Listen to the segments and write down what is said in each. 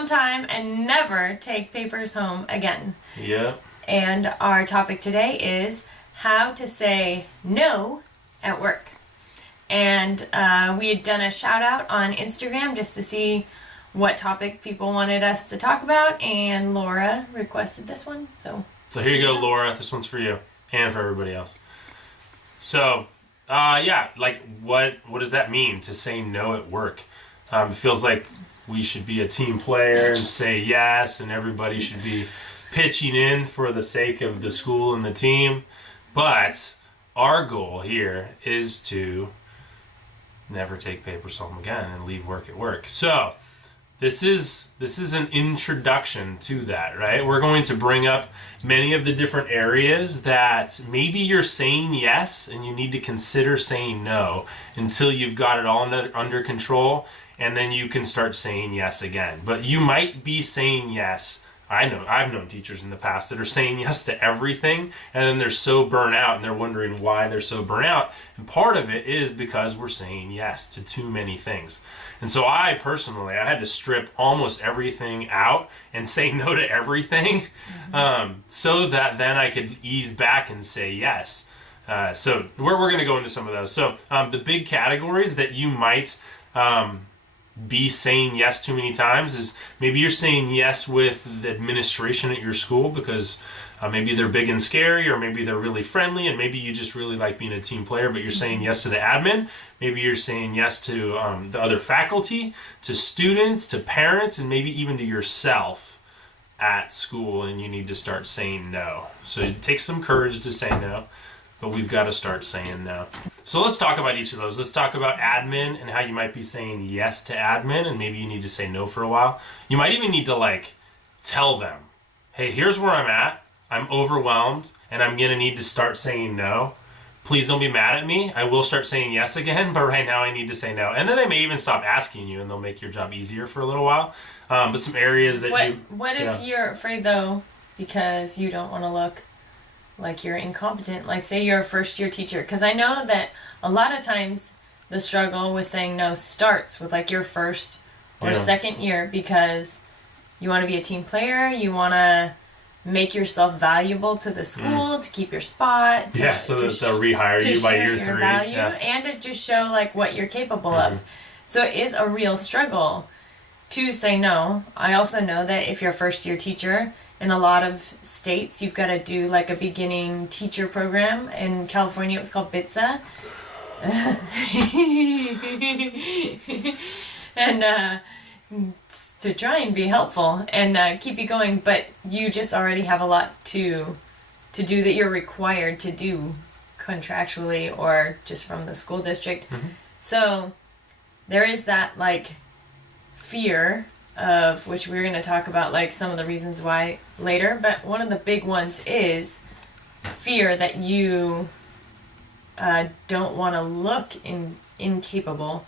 on time and never take papers home again. Yep. And our topic today is how to say no at work. And we had done a shout out on Instagram just to see what topic people wanted us to talk about, and Laura requested this one. So here you go, Laura. This one's for you and for everybody else. So, what does that mean to say no at work? It feels like we should be a team player and say yes, and everybody should be pitching in for the sake of the school and the team. But our goal here is to never take papers home again and leave work at work. So this is an introduction to that, right? We're going to bring up many of the different areas that maybe you're saying yes and you need to consider saying no until you've got it all under control, and then you can start saying yes again. But you might be saying yes. I've known teachers in the past that are saying yes to everything, and then they're so burnt out and they're wondering why they're so burnt out. And part of it is because we're saying yes to too many things. And so I had to strip almost everything out and say no to everything, so that then I could ease back and say yes. So we're going to go into some of those. So the big categories that you might be saying yes too many times is maybe you're saying yes with the administration at your school because maybe they're big and scary, or maybe they're really friendly, and maybe you just really like being a team player, but you're saying yes to the admin. Maybe you're saying yes to the other faculty, to students, to parents, and maybe even to yourself at school, and you need to start saying no. So it takes some courage to say no, but we've got to start saying no. So let's talk about each of those. Let's talk about admin and how you might be saying yes to admin, and maybe you need to say no for a while. You might even need to tell them, hey, here's where I'm at. I'm overwhelmed and I'm going to need to start saying no. Please don't be mad at me. I will start saying yes again, but right now I need to say no. And then they may even stop asking you, and they'll make your job easier for a little while. But some areas that What if you're afraid, though, because you don't want to look like you're incompetent? Like, say you're a first-year teacher. Because I know that a lot of times the struggle with saying no starts with, your first or second year, because you want to be a team player, you want to make yourself valuable to the school, to keep your spot. So that they'll rehire you by year 3. Value, and to just show, what you're capable of. So it is a real struggle to say no. I also know that if you're a first-year teacher, in a lot of states, you've got to do a beginning teacher program. In California, it was called BITSA. And to try and be helpful and keep you going, but you just already have a lot to do that you're required to do contractually or just from the school district. So there is that fear of, which we're going to talk about some of the reasons why later, but one of the big ones is fear that you don't want to look incapable,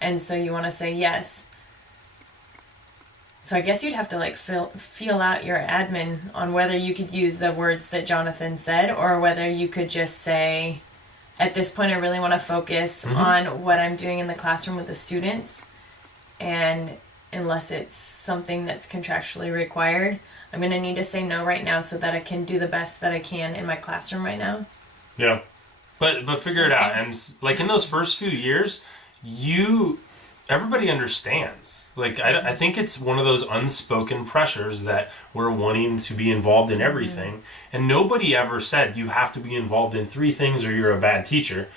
and so you want to say yes. So I guess you'd have to feel out your admin on whether you could use the words that Jonathan said, or whether you could just say, at this point I really want to focus on what I'm doing in the classroom with the students, and unless it's something that's contractually required, I'm going to need to say no right now so that I can do the best that I can in my classroom right now. Yeah. But figure it out. And in those first few years, everybody understands. I think it's one of those unspoken pressures that we're wanting to be involved in everything. And nobody ever said you have to be involved in 3 things or you're a bad teacher.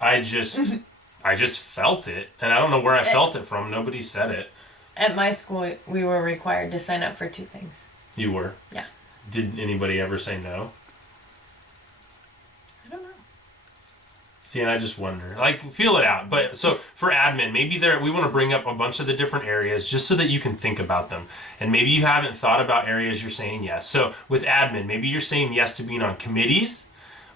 I just felt it. And I don't know where I felt it from. Nobody said it. At my school, we were required to sign up for 2 things. You were? Yeah. Did anybody ever say no? I don't know. See, and I just wonder. Feel it out. But so for admin, maybe we want to bring up a bunch of the different areas just so that you can think about them. And maybe you haven't thought about areas you're saying yes. So with admin, maybe you're saying yes to being on committees,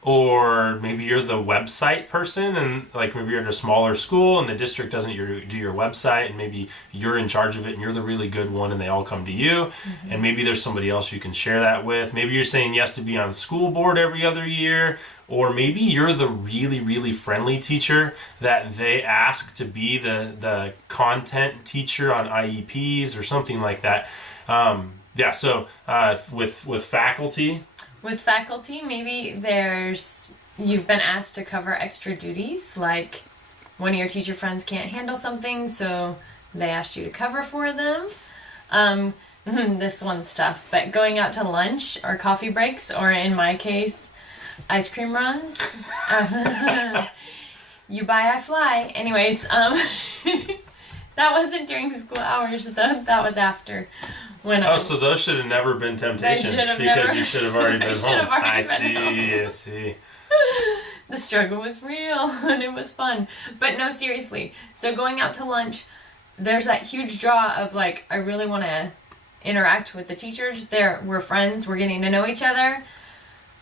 or maybe you're the website person, and like maybe you're at a smaller school and the district doesn't do your website, and maybe you're in charge of it and you're the really good one and they all come to you. And maybe there's somebody else you can share that with. Maybe you're saying yes to be on the school board every other year, or maybe you're the really, really friendly teacher that they ask to be the content teacher on IEPs or something like that. So with faculty. With faculty, maybe you've been asked to cover extra duties, like one of your teacher friends can't handle something, so they asked you to cover for them. This one's tough, but going out to lunch or coffee breaks, or in my case, ice cream runs. You buy, I fly. Anyways, that wasn't during school hours, though. That was after. So those should have never been temptations because you should have already been home. I see. The struggle was real and it was fun. But no, seriously. So going out to lunch, there's that huge draw of like, I really want to interact with the teachers. We're friends. We're getting to know each other.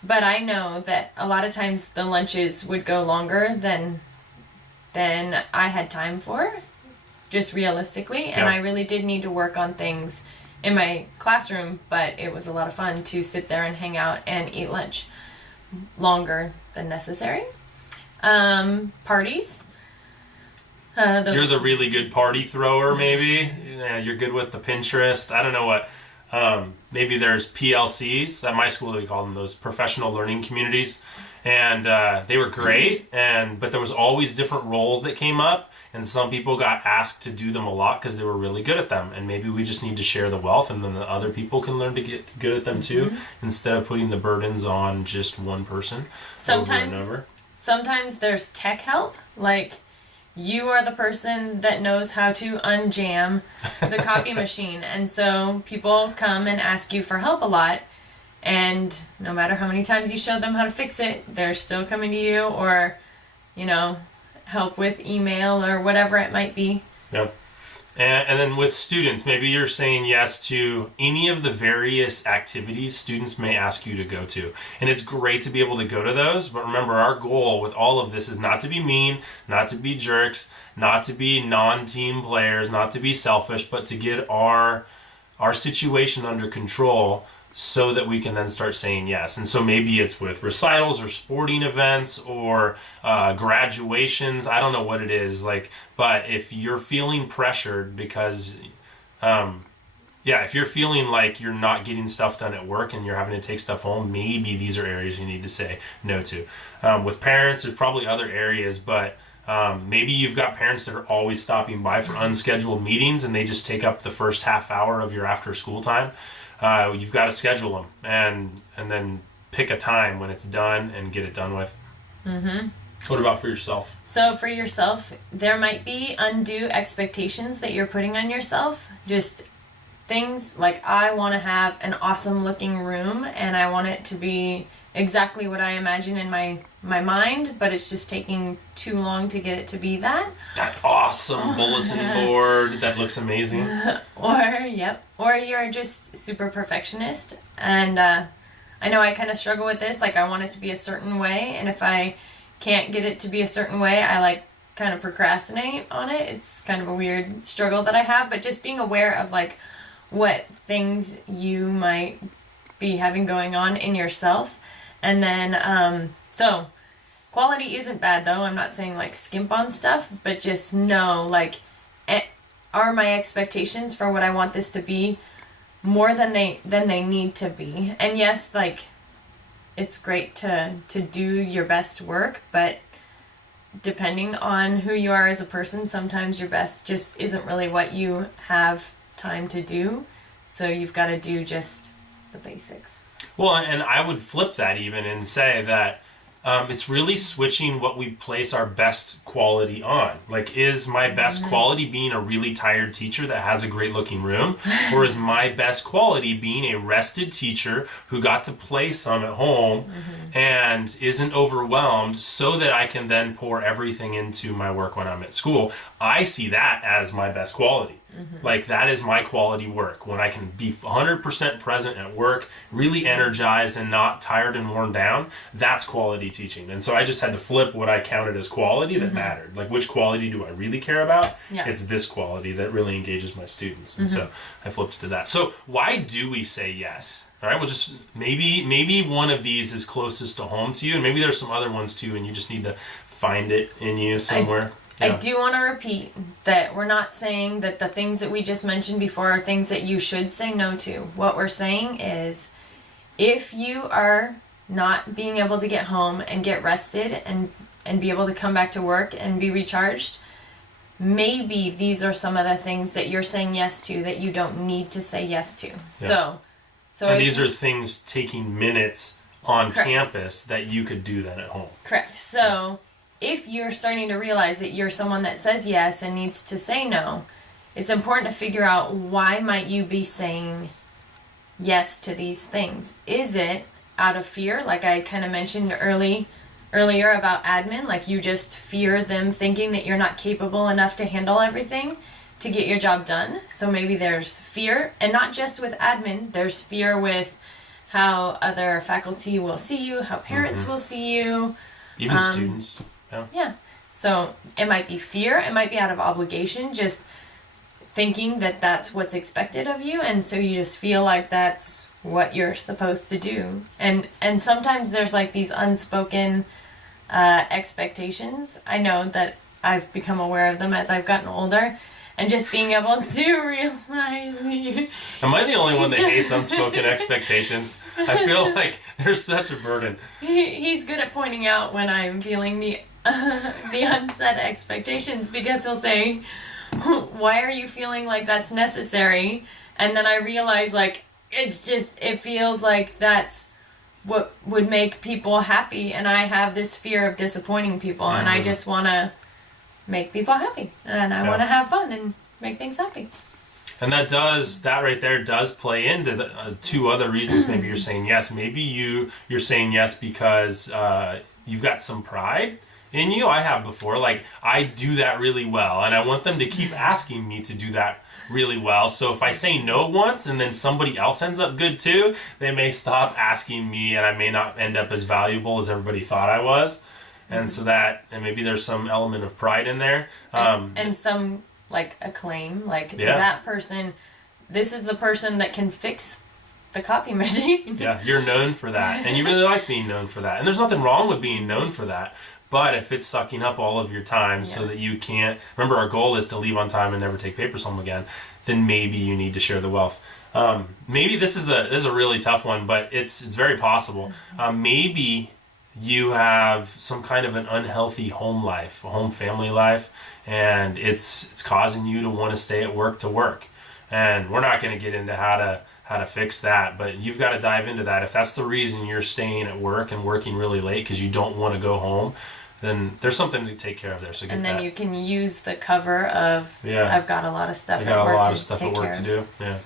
But I know that a lot of times the lunches would go longer than I had time for, just realistically. And I really did need to work on things in my classroom, but it was a lot of fun to sit there and hang out and eat lunch longer than necessary. Parties. You're the really good party thrower, maybe. Yeah, you're good with the Pinterest. I don't know what. Maybe there's PLCs. At my school, we call them those professional learning communities. And they were great, but there was always different roles that came up, and some people got asked to do them a lot because they were really good at them. And maybe we just need to share the wealth, and then the other people can learn to get good at them too, instead of putting the burdens on just one person over and over. Sometimes there's tech help, like you are the person that knows how to unjam the copy machine, and so people come and ask you for help a lot. And no matter how many times you show them how to fix it, they're still coming to you, or, help with email or whatever it might be. Yep. And then with students, maybe you're saying yes to any of the various activities students may ask you to go to. And it's great to be able to go to those, but remember, our goal with all of this is not to be mean, not to be jerks, not to be non-team players, not to be selfish, but to get our situation under control, so that we can then start saying yes. And so maybe it's with recitals or sporting events or graduations. I don't know what it is, but if you're feeling pressured because, if you're feeling like you're not getting stuff done at work and you're having to take stuff home, maybe these are areas you need to say no to. With parents, there's probably other areas, but maybe you've got parents that are always stopping by for unscheduled meetings and they just take up the first half hour of your after school time. You've got to schedule them and then pick a time when it's done and get it done with. Mm-hmm. What about for yourself? So for yourself, there might be undue expectations that you're putting on yourself. Just things like, I want to have an awesome looking room and I want it to be exactly what I imagine in my mind, but it's just taking too long to get it to be that. That awesome bulletin board that looks amazing. Or you're just super perfectionist, and I know I kind of struggle with this. Like, I want it to be a certain way, and if I can't get it to be a certain way, I kind of procrastinate on it. It's kind of a weird struggle that I have, but just being aware of what things you might be having going on in yourself. And then, so quality isn't bad though. I'm not saying skimp on stuff, but just know are my expectations for what I want this to be more than they need to be. And yes, it's great to do your best work, but depending on who you are as a person, sometimes your best just isn't really what you have time to do. So you've got to do just the basics. Well, and I would flip that even and say that it's really switching what we place our best quality on. Is my best quality being a really tired teacher that has a great looking room? Or is my best quality being a rested teacher who got to play some at home and isn't overwhelmed so that I can then pour everything into my work when I'm at school? I see that as my best quality. Like, that is my quality work. When I can be 100% present at work, really energized and not tired and worn down, that's quality teaching. And so I just had to flip what I counted as quality that mattered. Like, which quality do I really care about? Yeah. It's this quality that really engages my students. And so I flipped to that. So why do we say yes? All right, well, just maybe one of these is closest to home to you, and maybe there's some other ones too, and you just need to find it in you somewhere. I do want to repeat that we're not saying that the things that we just mentioned before are things that you should say no to. What we're saying is, if you are not being able to get home and get rested and be able to come back to work and be recharged, maybe these are some of the things that you're saying yes to that you don't need to say yes to. Yeah. So and these are things taking minutes on campus that you could do that at home. Correct. So if you're starting to realize that you're someone that says yes and needs to say no, it's important to figure out, why might you be saying yes to these things? Is it out of fear, like I kind of mentioned earlier about admin, like you just fear them thinking that you're not capable enough to handle everything to get your job done? So maybe there's fear, and not just with admin, there's fear with how other faculty will see you, how parents will see you. Even students. Yeah. So it might be fear, it might be out of obligation, just thinking that that's what's expected of you, and so you just feel like that's what you're supposed to do. And sometimes there's like these unspoken expectations. I know that I've become aware of them as I've gotten older, and just being able to realize... Am I the only one that hates unspoken expectations? I feel like there's such a burden. He's good at pointing out when I'm feeling the unset expectations, because he'll say, why are you feeling like that's necessary? And then I realize, like, it feels like that's what would make people happy, and I have this fear of disappointing people, and I just want to make people happy, and I want to have fun and make things happy. And that right there does play into the two other reasons maybe you're saying yes. Maybe you're saying yes because you've got some pride in you. I have before. Like, I do that really well, and I want them to keep asking me to do that really well. So if I say no once and then somebody else ends up good too, they may stop asking me, and I may not end up as valuable as everybody thought I was. And so and maybe there's some element of pride in there. And some, like, acclaim. Like, that person, this is the person that can fix the copy machine. Yeah, you're known for that. And you really like being known for that. And there's nothing wrong with being known for that. But if it's sucking up all of your time so that you can't... Remember, our goal is to leave on time and never take papers home again. Then maybe you need to share the wealth. Maybe this is a really tough one, but it's very possible. Maybe you have some kind of an unhealthy home life, a home family life, and it's causing you to want to stay at work to work. And we're not going to get into how to fix that, but you've got to dive into that. If that's the reason you're staying at work and working really late because you don't want to go home, then there's something to take care of there. So get that. And then you can use the cover of, I've got a lot of stuff at work to take care of. I got a lot of stuff at work to do. Yeah.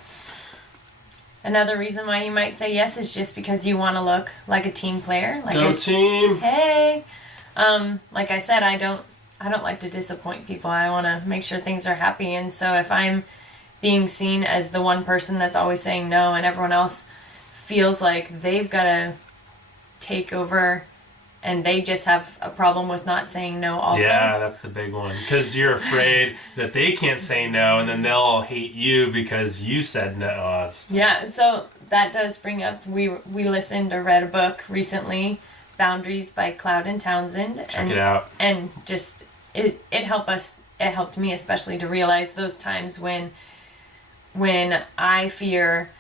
Another reason why you might say yes is just because you want to look like a team player. Like, go team! Hey! Like I said, I don't like to disappoint people. I want to make sure things are happy. And so if I'm being seen as the one person that's always saying no, and everyone else feels like they've got to take over, and they just have a problem with not saying no also. Yeah, that's the big one. Because you're afraid that they can't say no, and then they'll all hate you because you said no. Yeah, so that does bring up, we listened or read a book recently, Boundaries by Cloud and Townsend. Check it out. And just, it helped me especially to realize those times when I fear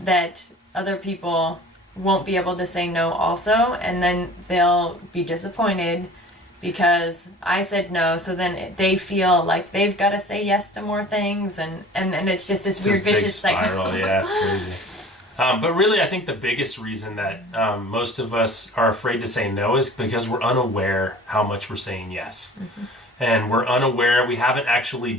that other people won't be able to say no also, and then they'll be disappointed because I said no, so then they feel like they've got to say yes to more things, and it's just this weird vicious cycle. Yeah, it's crazy. But really, I think the biggest reason that most of us are afraid to say no is because we're unaware how much we're saying yes. Mm-hmm. And we're unaware, we haven't actually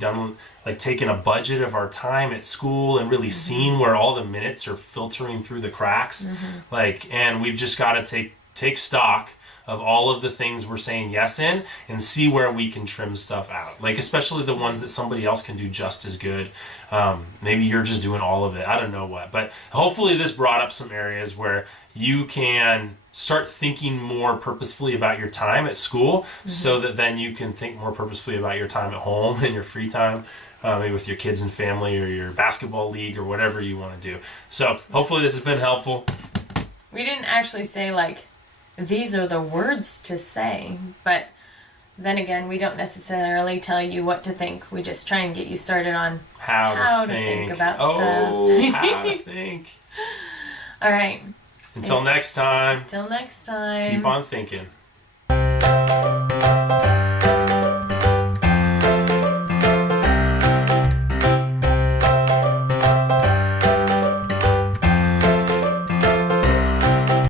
taken a budget of our time at school and really seen where all the minutes are filtering through the cracks. Mm-hmm. And we've just got to take stock of all of the things we're saying yes in and see where we can trim stuff out. Like, especially the ones that somebody else can do just as good. Maybe you're just doing all of it. I don't know what. But hopefully this brought up some areas where you can start thinking more purposefully about your time at school, so that then you can think more purposefully about your time at home and your free time. Maybe with your kids and family or your basketball league or whatever you want to do. So hopefully this has been helpful. We didn't actually say, like, these are the words to say, but then again, we don't necessarily tell you what to think. We just try and get you started on how to think about stuff. How to think. All right. Until next time. Until next time. Keep on thinking.